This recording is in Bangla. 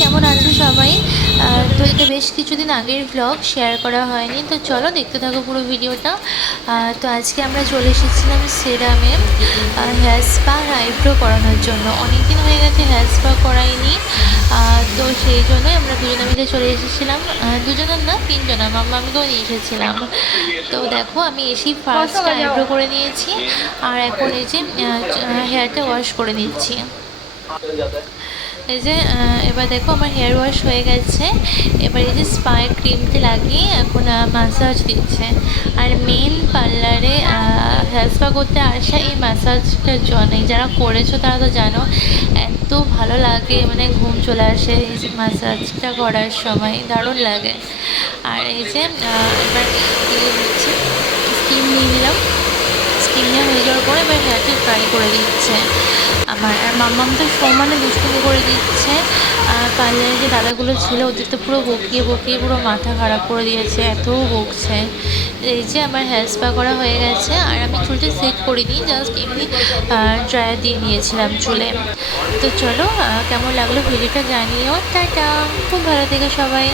কেমন আছো সবাই? তো এটা বেশ কিছুদিন আগের ব্লগ, শেয়ার করা হয়নি। তো চলো দেখতে থাকো পুরো ভিডিওটা। তো আজকে আমরা চলে এসেছিলাম সেরামে হেয়ার স্পা আর আইব্রো করানোর জন্য। অনেক দিন হয়ে গেছে হেয়ার স্পা করাইনি। তো সেই জন্যই আমরা দুজনে মিলে চলে এসেছিলাম। দুজনের না, তিনজনা, মাম্মামিকেও নিয়ে এসেছিলাম। তো দেখো, আমি এসেই ফার্স্ট আইব্রো করে নিয়েছি, আর এখন এই যে হেয়ারটা ওয়াশ করে নিচ্ছি। এই যে এবার দেখো আমার হেয়ার ওয়াশ হয়ে গেছে। এবার এই যে স্পায়ের ক্রিমটা লাগিয়ে এখন ম্যাসাজ দিচ্ছে। আর মেন পার্লারে হেয়ার স্পা করতে আসা এই ম্যাসাজটার জন্যই। যারা করেছো তারা তো জানো এত ভালো লাগে, মানে ঘুম চলে আসে এই ম্যাসাজটা করার সময়, দারুণ লাগে। আর এই যে এবার ইয়ে দিচ্ছে, স্টিম নিয়ে নিলাম। স্টিম নেওয়া হয়ে যাওয়ার পরে এবার হেয়ারটা ড্রাই করে দিচ্ছে আমার। আর মাম্মাম তো সমানে দুষ্টুমি করে দিচ্ছে। পার্লারে যে দাদাগুলো ছিল ওদের তো পুরো বকিয়ে বকিয়ে পুরো মাথা খারাপ করে দিয়েছে, এত বকছে। এই যে আমার হেয়ার স্পা করা হয়ে গেছে, আর আমি চুলটা সেট করিনি, জাস্ট এমনি ড্রায়ার দিয়ে নিয়েছিলাম চুলে। তো চলো, কেমন লাগলো ভিডিওটা জানিও। টাটা, খুব ভালো থেকো সবাই।